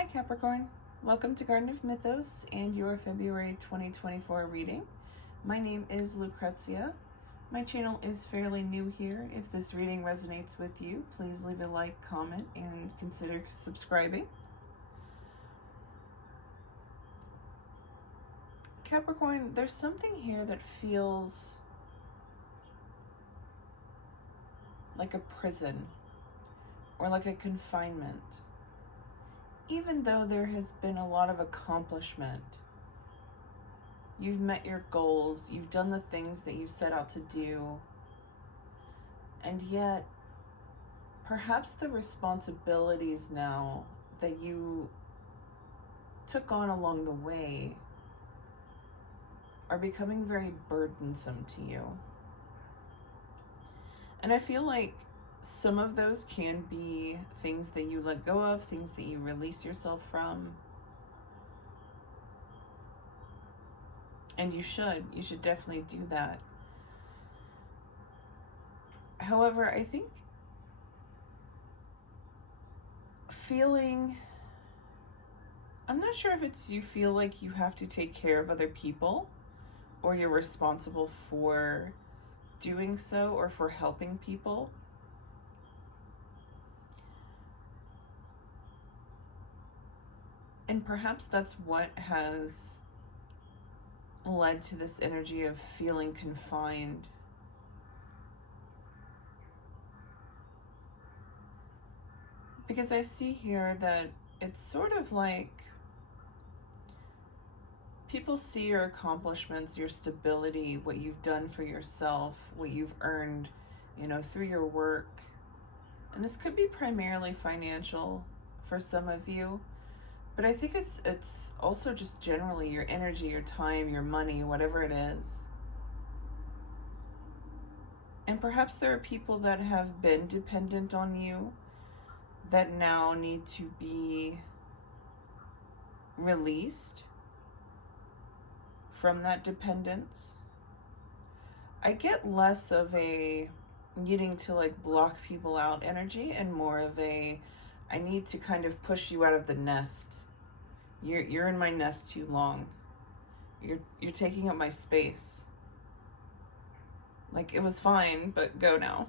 Hi Capricorn, welcome to Garden of Mythos and your February 2024 reading. My name is Lucrezia. My channel is fairly new here. If this reading resonates with you, please leave a like, comment, and consider subscribing. Capricorn, there's something here that feels like a prison or like a confinement. Even though there has been a lot of accomplishment, you've met your goals, you've done the things that you've set out to do, and yet perhaps the responsibilities now that you took on along the way are becoming very burdensome to you. And I feel like some of those can be things that you let go of, things that you release yourself from. And you should definitely do that. However, I think I'm not sure if it's you feel like you have to take care of other people or you're responsible for doing so or for helping people. And perhaps that's what has led to this energy of feeling confined. Because I see here that it's sort of like people see your accomplishments, your stability, what you've done for yourself, what you've earned, through your work. And this could be primarily financial for some of you. But I think it's also just generally your energy, your time, your money, whatever it is. And perhaps there are people that have been dependent on you that now need to be released from that dependence. I get less of a needing to block people out energy and more of a I need to kind of push you out of the nest. You're in my nest too long. You're taking up my space. Like, it was fine, but go now.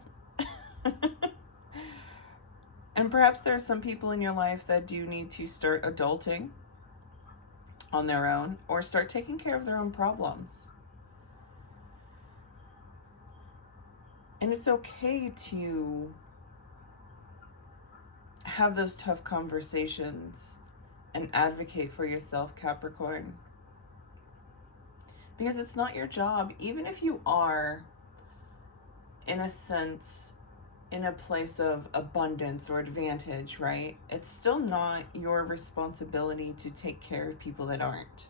And perhaps there are some people in your life that do need to start adulting on their own or start taking care of their own problems. And it's okay to have those tough conversations and advocate for yourself, Capricorn. Because it's not your job, even if you are, in a sense, in a place of abundance or advantage, right? It's still not your responsibility to take care of people that aren't.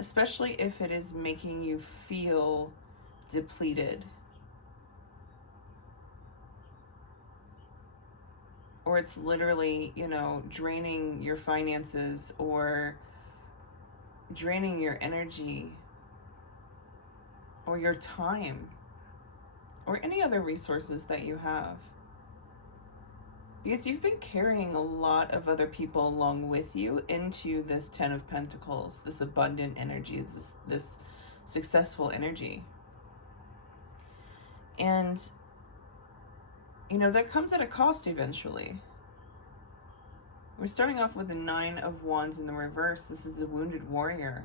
Especially if it is making you feel depleted. Or it's literally, draining your finances or draining your energy or your time or any other resources that you have. Because you've been carrying a lot of other people along with you into this 10 of Pentacles, this abundant energy, this successful energy. And that comes at a cost eventually. We're starting off with the 9 of Wands in the reverse. This is the wounded warrior.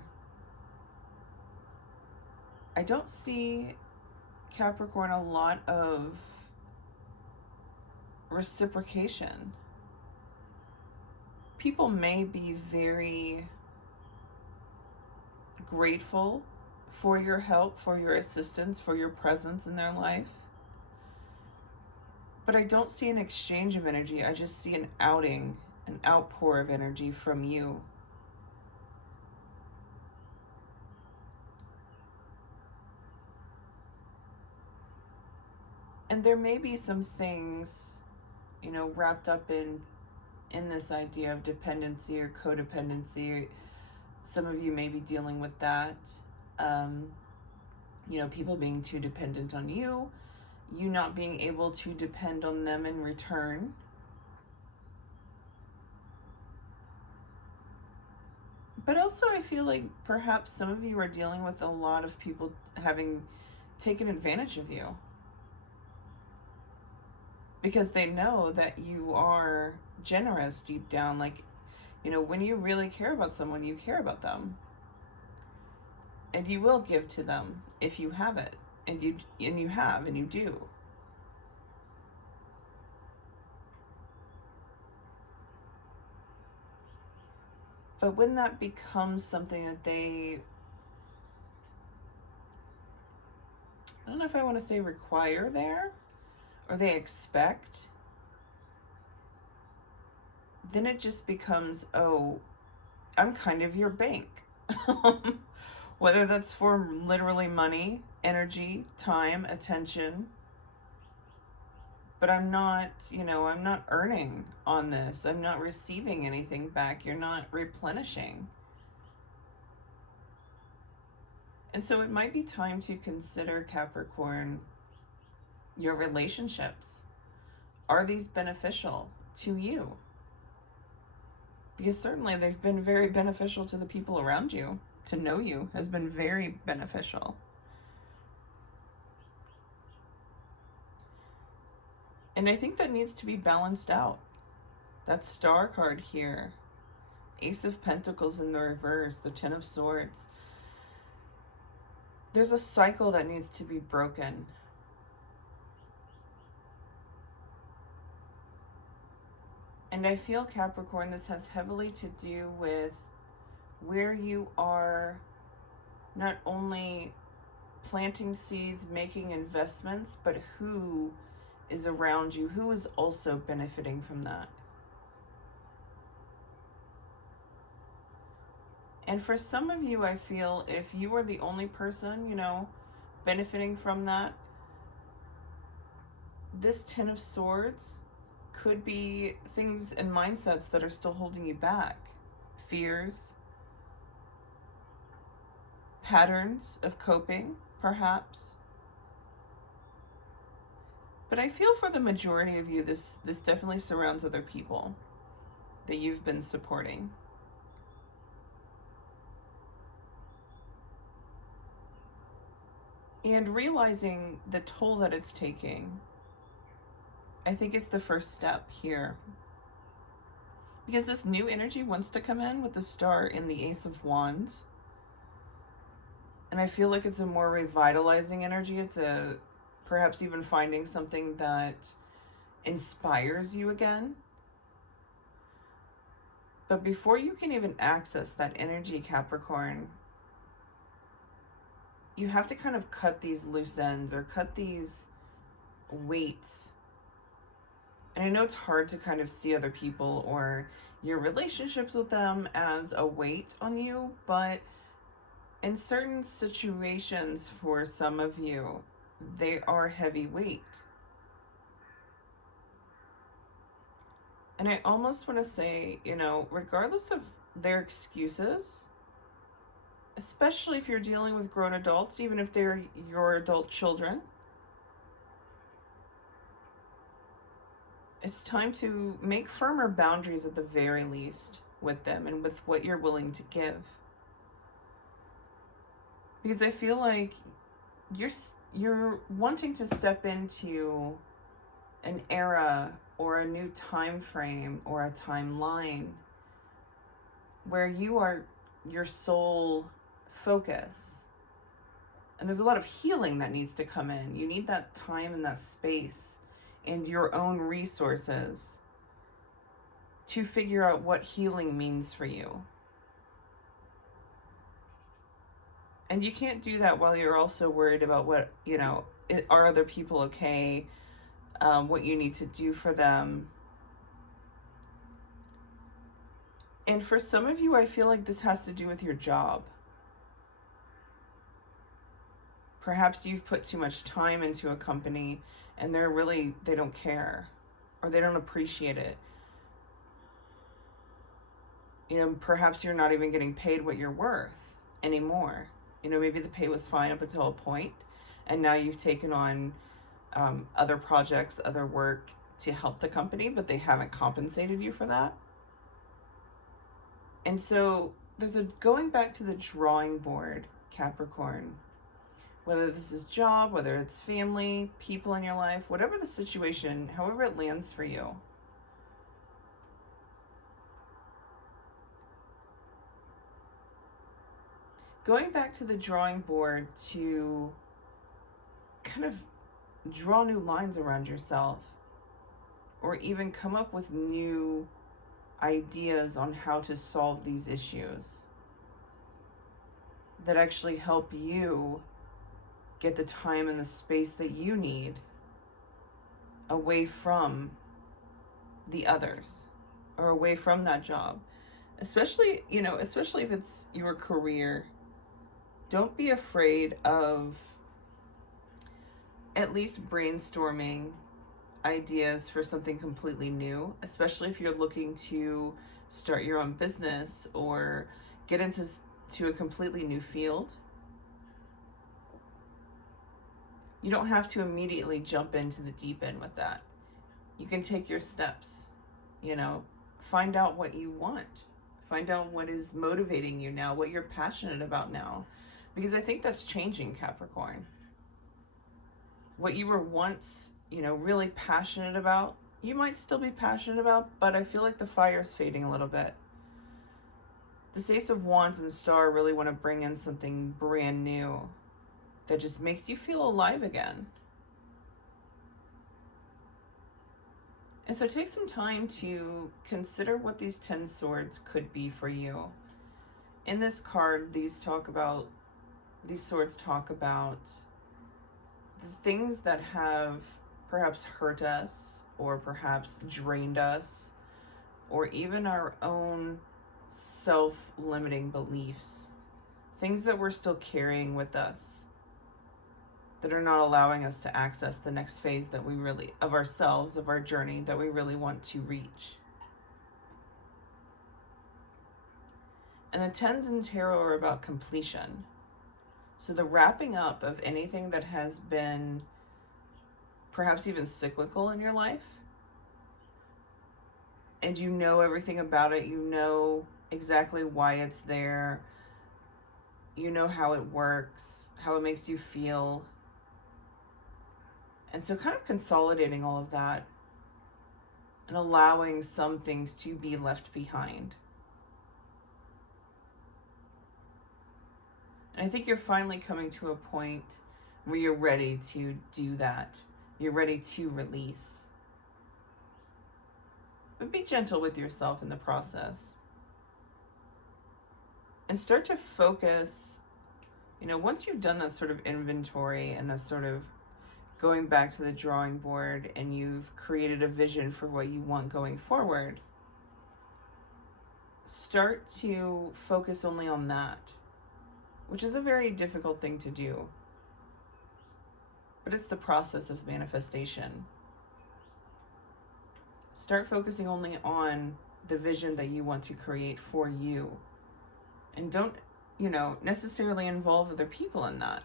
I don't see, Capricorn, a lot of reciprocation. People may be very grateful for your help, for your assistance, for your presence in their life. But I don't see an exchange of energy. I just see an outpour of energy from you. And there may be some things, wrapped up in this idea of dependency or codependency. Some of you may be dealing with that. People being too dependent on you not being able to depend on them in return. But also, I feel like perhaps some of you are dealing with a lot of people having taken advantage of you because they know that you are generous deep down. Like, when you really care about someone, you care about them. And you will give to them if you have it. And you do. But when that becomes something that I don't know if I want to say require there, or they expect, then it just becomes, oh, I'm kind of your bank. Whether that's for literally money, energy, time, attention. But I'm not earning on this. I'm not receiving anything back. You're not replenishing. And so it might be time to consider, Capricorn, your relationships. Are these beneficial to you? Because certainly they've been very beneficial to the people around you. To know you has been very beneficial. And I think that needs to be balanced out. That Star card here, Ace of Pentacles in the reverse, the Ten of Swords. There's a cycle that needs to be broken. And I feel, Capricorn, this has heavily to do with where you are not only planting seeds, making investments, but who is around you, who is also benefiting from that. And for some of you, I feel if you are the only person, benefiting from that, this Ten of Swords could be things and mindsets that are still holding you back. Fears, patterns of coping, perhaps. But I feel for the majority of you, this definitely surrounds other people that you've been supporting. And realizing the toll that it's taking, I think, is the first step here. Because this new energy wants to come in with the Star in the Ace of Wands. And I feel like it's a more revitalizing energy. It's perhaps even finding something that inspires you again. But before you can even access that energy, Capricorn, you have to kind of cut these loose ends or cut these weights. And I know it's hard to kind of see other people or your relationships with them as a weight on you, but in certain situations for some of you, they are heavy weight. And I almost want to say, regardless of their excuses, especially if you're dealing with grown adults, even if they're your adult children, it's time to make firmer boundaries at the very least with them and with what you're willing to give. Because I feel like you're wanting to step into an era or a new time frame or a timeline where you are your sole focus. And there's a lot of healing that needs to come in. You need that time and that space and your own resources to figure out what healing means for you. And you can't do that while you're also worried about what, are other people okay? What you need to do for them. And for some of you, I feel like this has to do with your job. Perhaps you've put too much time into a company and they don't care or they don't appreciate it. Perhaps you're not even getting paid what you're worth anymore. Maybe the pay was fine up until a point, and now you've taken on other projects, other work to help the company, but they haven't compensated you for that. And so there's a going back to the drawing board, Capricorn. Whether this is job, whether it's family, people in your life, whatever the situation, however it lands for you. Going back to the drawing board to kind of draw new lines around yourself, or even come up with new ideas on how to solve these issues that actually help you get the time and the space that you need away from the others or away from that job. Especially if it's your career, don't be afraid of at least brainstorming ideas for something completely new, especially if you're looking to start your own business or get into a completely new field. You don't have to immediately jump into the deep end with that. You can take your steps, find out what you want. Find out what is motivating you now, what you're passionate about now. Because I think that's changing, Capricorn. What you were once, really passionate about, you might still be passionate about, but I feel like the fire's fading a little bit. The Ace of Wands and Star really want to bring in something brand new that just makes you feel alive again. And so take some time to consider what these 10 swords could be for you. In this card, these swords talk about the things that have perhaps hurt us, or perhaps drained us, or even our own self-limiting beliefs. Things that we're still carrying with us, that are not allowing us to access the next phase that we really, of ourselves, of our journey, that we really want to reach. And the 10s in tarot are about completion. So the wrapping up of anything that has been perhaps even cyclical in your life, and you know everything about it, you know exactly why it's there, you know how it works, how it makes you feel. And so kind of consolidating all of that and allowing some things to be left behind. And I think you're finally coming to a point where you're ready to do that. You're ready to release. But be gentle with yourself in the process. And start to focus, once you've done that sort of inventory and this sort of going back to the drawing board, and you've created a vision for what you want going forward, start to focus only on that, which is a very difficult thing to do. But it's the process of manifestation. Start focusing only on the vision that you want to create for you. And don't, necessarily involve other people in that.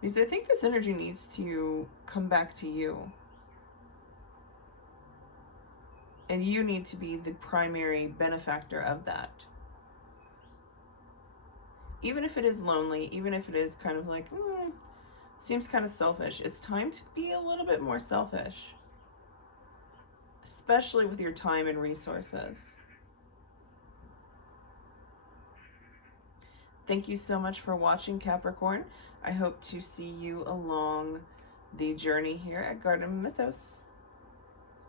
Because I think this energy needs to come back to you. And you need to be the primary benefactor of that. Even if it is lonely, even if it is kind of like, seems kind of selfish, it's time to be a little bit more selfish. Especially with your time and resources. Thank you so much for watching, Capricorn. I hope to see you along the journey here at Garden Mythos.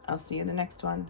I'll see you in the next one.